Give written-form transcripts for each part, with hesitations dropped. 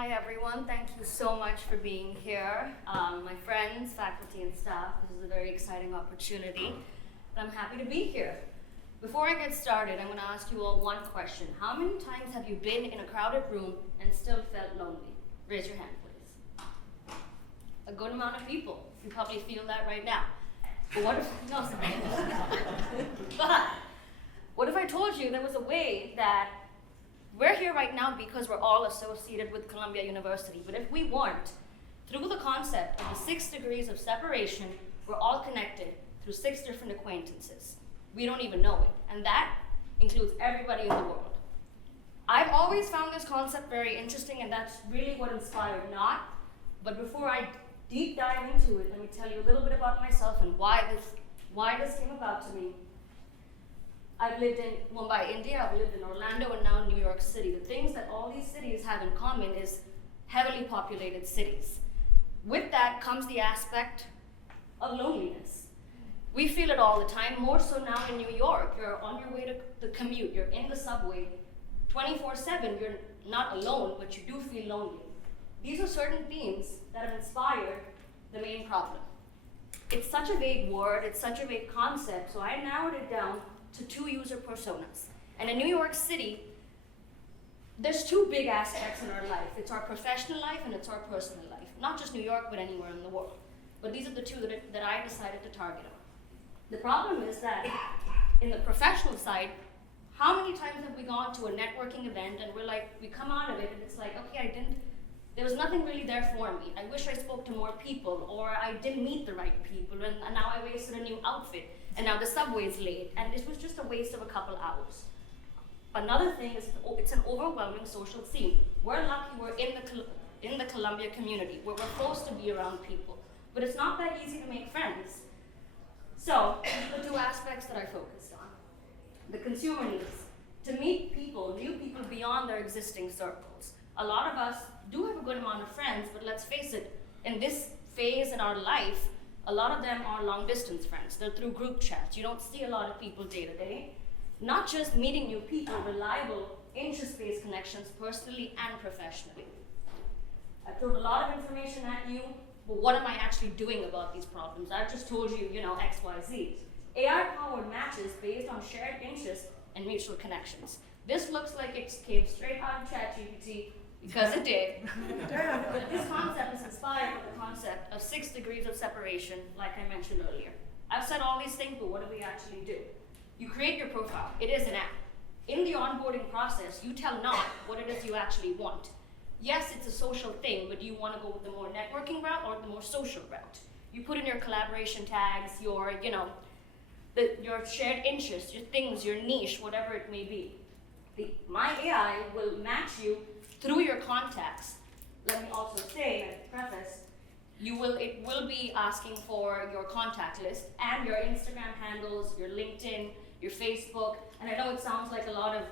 Hi everyone, thank you so much for being here. My friends, faculty and staff, this is a very exciting opportunity and I'm happy to be here. Before I get started, I'm going to ask you all one question. How many times have you been in a crowded room and still felt lonely? Raise your hand please. A good amount of people. You probably feel that right now. But what if, no, sorry. But what if I told you there was a way that we're here right now because we're all associated with Columbia University, but if we weren't, through the concept of the 6 degrees of separation, we're all connected through 6 different acquaintances. We don't even know it, and that includes everybody in the world. I've always found this concept very interesting, and that's really what inspired Not. But before I deep dive into it, let me tell you a little bit about myself and why this came about to me. I've lived in Mumbai, India, I've lived in Orlando, and now in New York City. The things that all these cities have in common is heavily populated cities. With that comes the aspect of loneliness. We feel it all the time, more so now in New York. You're on your way to the commute, you're in the subway, 24/7, you're not alone, but you do feel lonely. These are certain themes that have inspired the main problem. It's such a vague word, it's such a vague concept, so I narrowed it down to 2 user personas. And in New York City, there's 2 big aspects in our life. It's our professional life and it's our personal life. Not just New York, but anywhere in the world. But these are the 2 that I decided to target on. The problem is that in the professional side, how many times have we gone to a networking event and we come out of it and it's like, okay, there was nothing really there for me. I wish I spoke to more people, or I didn't meet the right people, and now I wasted a new outfit. And now the subway is late, and it was just a waste of a couple hours. Another thing is it's an overwhelming social scene. We're lucky we're in the Columbia community, where we're forced to be around people. But it's not that easy to make friends. So, these are the 2 aspects that I focused on. The consumer needs, to meet people, new people beyond their existing circles. A lot of us do have a good amount of friends, but let's face it, in this phase in our life, a lot of them are long distance friends. They're through group chats. You don't see a lot of people day to day. Not just meeting new people, reliable, interest-based connections personally and professionally. I've thrown a lot of information at you, but what am I actually doing about these problems? I've just told you, X, Y, Z. AI-powered matches based on shared interests and mutual connections. This looks like it came straight out of ChatGPT, because it did. But this concept is inspired by the concept of 6 degrees of separation, like I mentioned earlier. I've said all these things, but what do we actually do? You create your profile. It is an app. In the onboarding process, you tell Not what it is you actually want. Yes, it's a social thing, but do you want to go with the more networking route or the more social route? You put in your collaboration tags, your shared interests, your things, your niche, whatever it may be. My AI will match you through your contacts. Let me also say, as a preface, it will be asking for your contact list and your Instagram handles, your LinkedIn, your Facebook. And I know it sounds like a lot of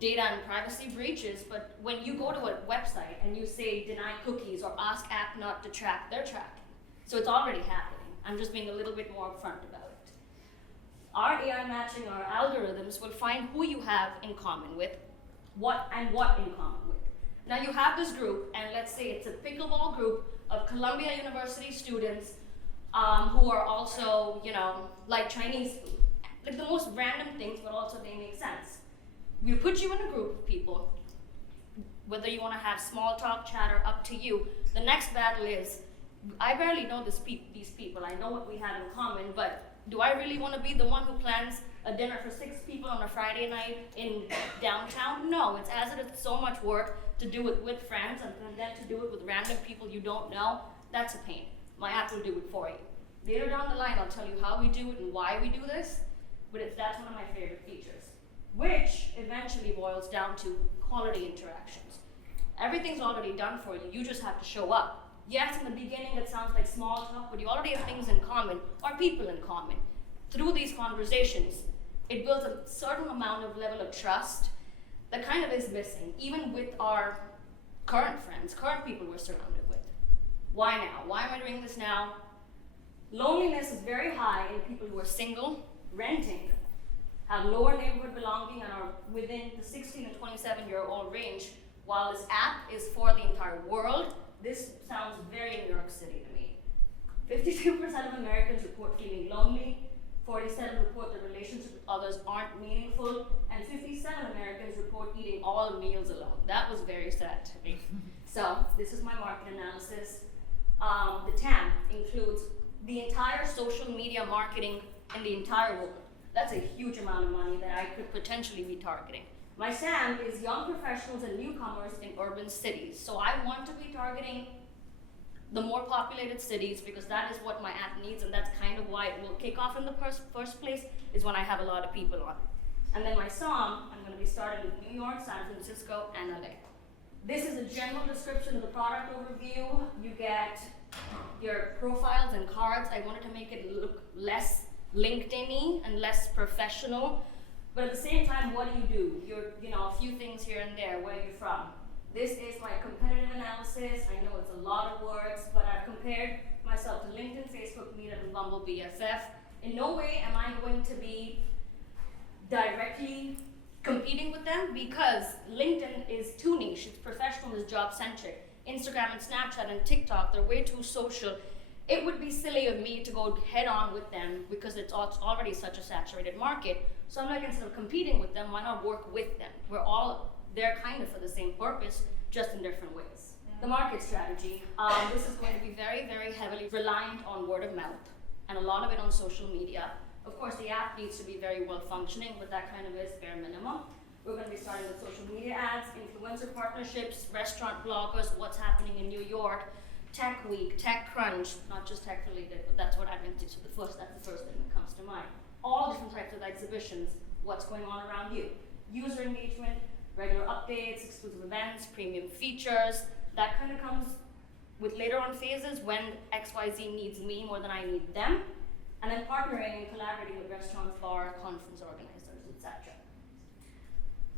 data and privacy breaches, but when you go to a website and you say deny cookies or ask app not to track, they're tracking. So it's already happening. I'm just being a little bit more upfront about it. Our AI matching, our algorithms will find who you have in common with, what in common with. Now you have this group, and let's say it's a pickleball group of Columbia University students who are also, like Chinese food. Like the most random things, but also they make sense. We put you in a group of people, whether you want to have small talk, chatter, up to you. The next battle is, I barely know these people. I know what we have in common, but do I really want to be the one who plans a dinner for 6 people on a Friday night in downtown? No, it's as if it's so much work to do it with friends and then to do it with random people you don't know. That's a pain. My app will do it for you. Later down the line, I'll tell you how we do it and why we do this, but that's one of my favorite features, which eventually boils down to quality interactions. Everything's already done for you. You just have to show up. Yes, in the beginning it sounds like small talk, but you already have things in common or people in common. Through these conversations, it builds a certain amount of level of trust that kind of is missing, even with our current friends, current people we're surrounded with. Why now? Why am I doing this now? Loneliness is very high in people who are single, renting, have lower neighborhood belonging, and are within the 16 to 27-year-old range While this app is for the entire world, this sounds very New York City to me. 52% of Americans report feeling lonely, 47 report that relationships with others aren't meaningful, and 57 Americans report eating all meals alone. That was very sad to me. So this is my market analysis. The TAM includes the entire social media marketing in the entire world. That's a huge amount of money that I could potentially be targeting. My SAM is young professionals and newcomers in urban cities. So I want to be targeting the more populated cities because that is what my app needs, and that's kind of why it will kick off in the first place, is when I have a lot of people on it. And then my SOM, I'm going to be starting with New York, San Francisco, and LA. This is a general description of the product overview. You get your profiles and cards. I wanted to make it look less LinkedIn-y and less professional, but at the same time, what do? A few things here and there. Where are you from? This is my competitive analysis. I know it's a lot of words, but I've compared myself to LinkedIn, Facebook, Meetup, and Bumble BFF. In no way am I going to be directly competing with them because LinkedIn is too niche. It's professional, it's job-centric. Instagram and Snapchat and TikTok, they're way too social. It would be silly of me to go head-on with them because it's already such a saturated market. So I'm like, instead of competing with them, why not work with them? We're all there kind of for the same purpose, just in different ways. Yeah. The market strategy. This is going to be very, very heavily reliant on word of mouth and a lot of it on social media. Of course, the app needs to be very well functioning, but that kind of is bare minimum. We're going to be starting with social media ads, influencer partnerships, restaurant bloggers, what's happening in New York, Tech Week, Tech Crunch, not just tech related, but that's what I'm into. So that's the first thing that comes to mind. All different types of exhibitions, what's going on around you. User engagement, regular updates, exclusive events, premium features. That kind of comes with later on phases when XYZ needs me more than I need them. And then partnering and collaborating with restaurants, bar, conference organizers, etc.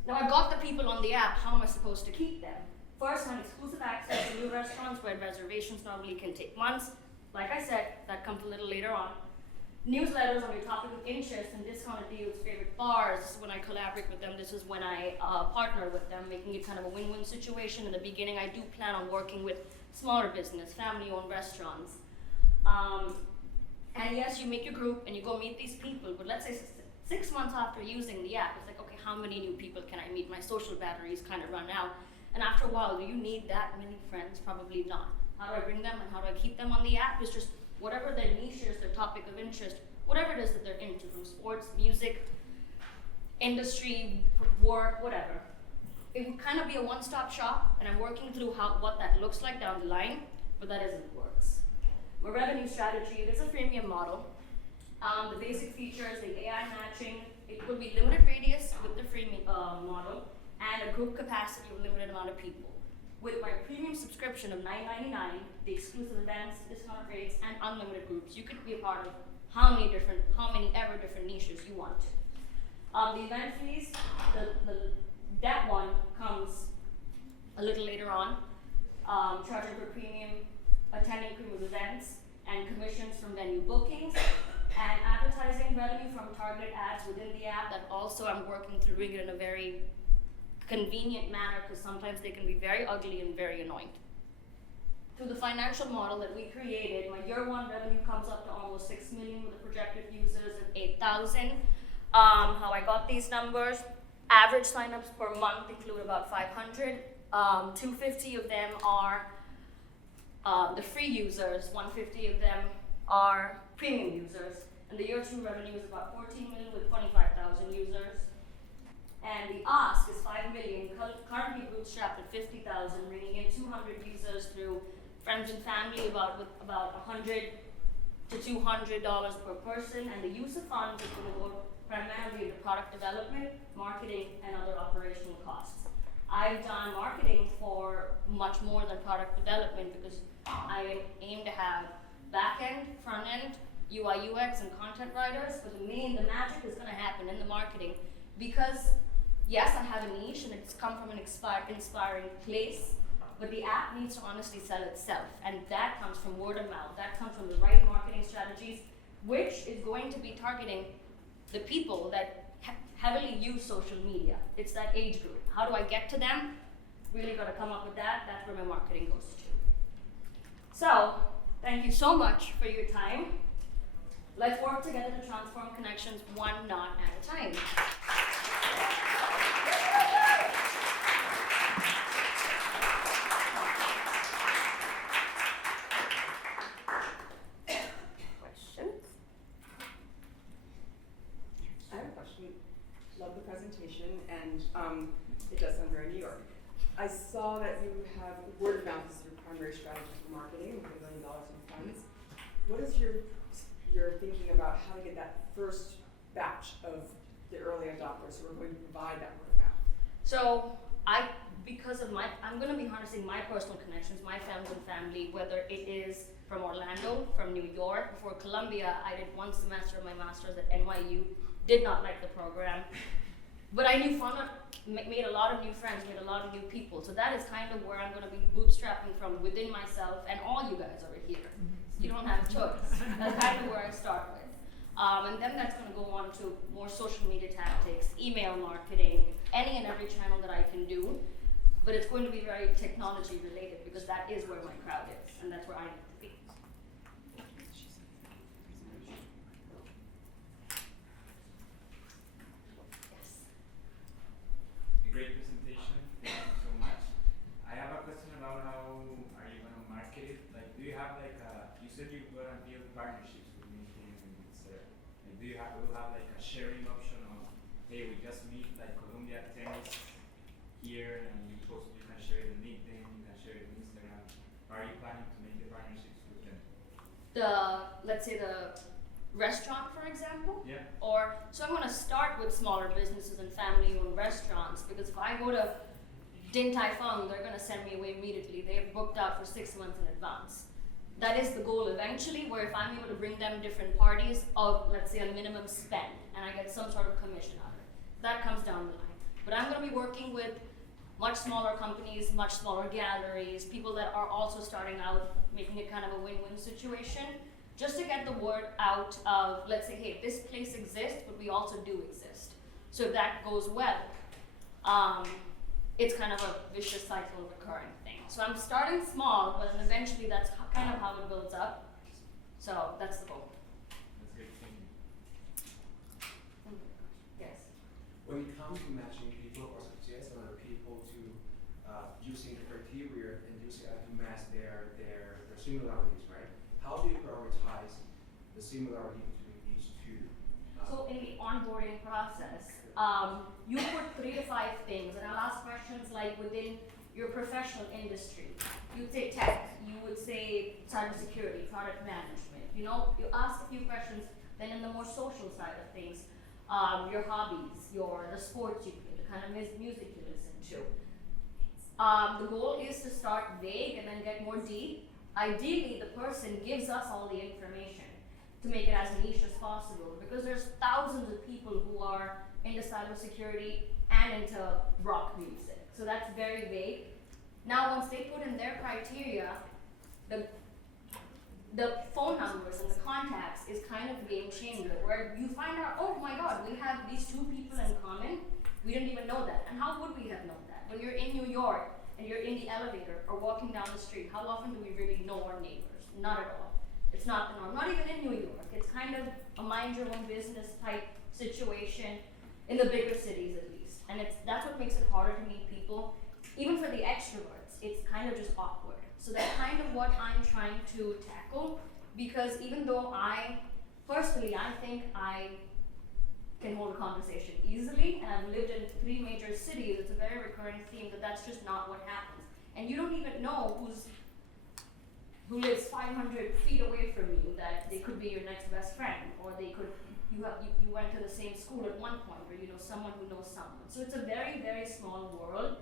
Now I've got the people on the app, how am I supposed to keep them? First, on exclusive access to new restaurants where reservations normally can take months. Like I said, that comes a little later on. Newsletters on your topic of interest and discounted deals, favorite bars. This is when I collaborate with them. This is when I partner with them, making it kind of a win-win situation. In the beginning, I do plan on working with smaller business, family-owned restaurants. And yes, you make your group and you go meet these people, but let's say 6 months after using the app, it's like, okay, how many new people can I meet? My social batteries kind of run out. And after a while, do you need that many friends? Probably not. How do I bring them and how do I keep them on the app? It's just whatever their niche is, their topic of interest, whatever it is that they're into, from sports, music, industry, work, whatever. It would kind of be a one-stop shop, and I'm working through what that looks like down the line, but that isn't works. My revenue strategy, it is a freemium model. The basic features, the AI matching, it will be limited radius with the free model, and a group capacity of limited amount of people. With my premium subscription of $9.99, the exclusive events, discount rates, and unlimited groups, you could be a part of how many ever different niches you want to. The event fees, that one comes a little later on, charging for premium, attending premium events, and commissions from venue bookings, and advertising revenue from targeted ads within the app that also I'm working through doing it in a very convenient manner because sometimes they can be very ugly and very annoying. Through the financial model that we created, my year one revenue comes up to almost 6 million with a projected users of 8,000. How I got these numbers, average signups per month include about 500. 250 of them are the free users, 150 of them are premium users, and the year two revenue is about 14 million with 25,000 users. And the ask is 5 million, currently bootstrapped at 50,000, bringing in 200 users through friends and family, with about $100 to $200 per person, and the use of funds is going to go primarily into product development, marketing, and other operational costs. I've done marketing for much more than product development because I aim to have back-end, front-end, UI, UX, and content writers, but the magic is going to happen in the marketing because yes, I have a niche and it's come from an inspiring place, but the app needs to honestly sell itself, and that comes from word of mouth. That comes from the right marketing strategies, which is going to be targeting the people that heavily use social media. It's that age group. How do I get to them? really got to come up with that. That's where my marketing goes to. So, thank you so much for your time. Let's work together to transform connections one knot at a time. Questions? I have a question. Love the presentation, and it does sound very New York. I saw that you have word of mouth as your primary strategy for marketing, with $1 billion in funds. What is your thinking about how to get that first batch of the early adopters who are going to provide that word of mouth? So I'm going to be harnessing my personal connections, my friends and family, whether it is from Orlando, from New York. Before Columbia, I did 1 semester of my master's at NYU, did not like the program, but I made a lot of new friends, made a lot of new people. So that is kind of where I'm going to be bootstrapping from within myself and all you guys over here. You don't have a choice. That's kind of where I start with. And then that's going to go on to more social media tactics, email marketing, any and every channel that I can do. But it's going to be very technology related because that is where my crowd is, and that's where I need to be. Yes. A great presentation. Thank you so much. I have a question about how are you going to market it? Like, do you have like you said you're going to build partnerships with LinkedIn and etc. Like, will you have like a sharing option of, hey, we just meet like Columbia tennis here, and you can share it in LinkedIn, you can share it in Instagram. Are you planning to make the partnerships with them? Let's say the restaurant, for example? Yeah. So I'm going to start with smaller businesses and family-owned restaurants, because if I go to Din Tai Fung, they're going to send me away immediately. They've booked out for 6 months in advance. That is the goal eventually, where if I'm able to bring them different parties of, let's say, a minimum spend, and I get some sort of commission out of it. That comes down the line. But I'm going to be working with much smaller companies, much smaller galleries, people that are also starting out, making it kind of a win-win situation, just to get the word out of, let's say, hey, this place exists, but we also do exist. So if that goes well, it's kind of a vicious cycle recurring thing. So I'm starting small, but then eventually that's kind of how it builds up. So that's the goal. That's great thinking. Yes. When it comes to matching people or suggesting other people to using the criteria and using to match their similarities, right? How do you prioritize the similarity between these two? So in the onboarding process, you put 3 to 5 things, and I'll ask questions like within your professional industry. You'd say tech, you would say cybersecurity, product management. You ask a few questions. Then in the more social side of things, your hobbies, the sports you play, the kind of music you listen to. The goal is to start vague and then get more deep. Ideally, the person gives us all the information to make it as niche as possible, because there's thousands of people who are into cybersecurity and into rock music. So that's very vague. Now, once they put in their criteria, the phone numbers and the contacts is kind of a game changer, where you find out, oh my God, we have these 2 people in common. We didn't even know that. And how would we have known that? When you're in New York and you're in the elevator or walking down the street, how often do we really know our neighbors? Not at all. It's not the norm. Not even in New York. It's kind of a mind your own business type situation in the bigger cities, at least. And that's what makes it harder to meet people. Even for the extroverts, it's kind of just awkward. So that's kind of what I'm trying to tackle, because even though I think I can hold a conversation easily, and I've lived in 3 major cities, it's a very recurring theme that's just not what happens. And you don't even know who lives 500 feet away from you, that they could be your next best friend, or you went to the same school at one point, or you know someone who knows someone. So it's a very, very small world,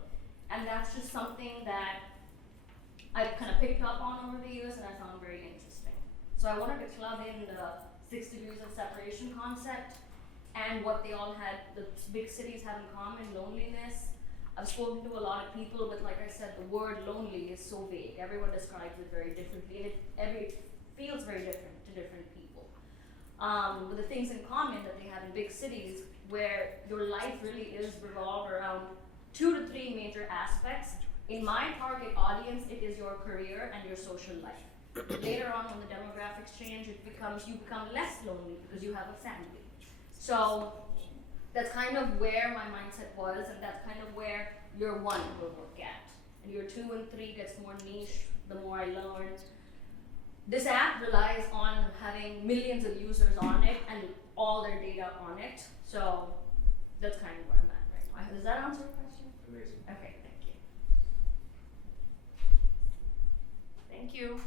and that's just something that I've kind of picked up on over the years and I found very interesting. So I wanted to club in the 6 degrees of separation concept and what they all had, the big cities have in common: loneliness. I've spoken to a lot of people, but like I said, the word lonely is so vague. Everyone describes it very differently, and it feels very different to different people. But the things in common that they have in big cities, where your life really is revolved around 2 to 3 major aspects, In my target audience, it is your career and your social life. Later on, when the demographics change, you become less lonely because you have a family. So that's kind of where my mindset was, and that's kind of where year 1 will look at. And year 2 and 3 gets more niche the more I learned. This app relies on having millions of users on it and all their data on it. So that's kind of where I'm at right now. Does that answer your question? Amazing. Okay, thank you. Thank you.